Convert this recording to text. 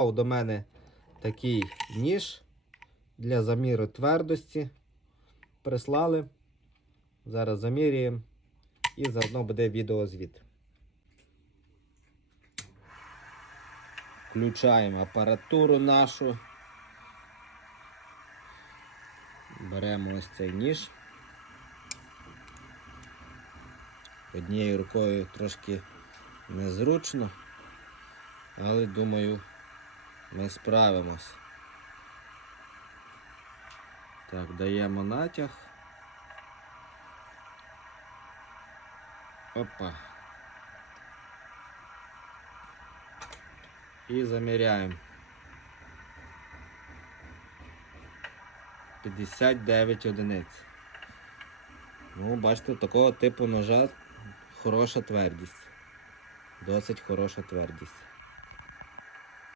До мене такий ніж для заміру твердості. Прислали. Зараз замірюємо і заодно буде відеозвіт. Включаємо апаратуру нашу. Беремо ось цей ніж. Однією рукою трошки незручно, але думаю, ми справимось. Так, даємо натяг. Опа. І заміряємо. 59 одиниць. Ну, бачите, такого типу ножа хороша твердість. Досить хороша твердість.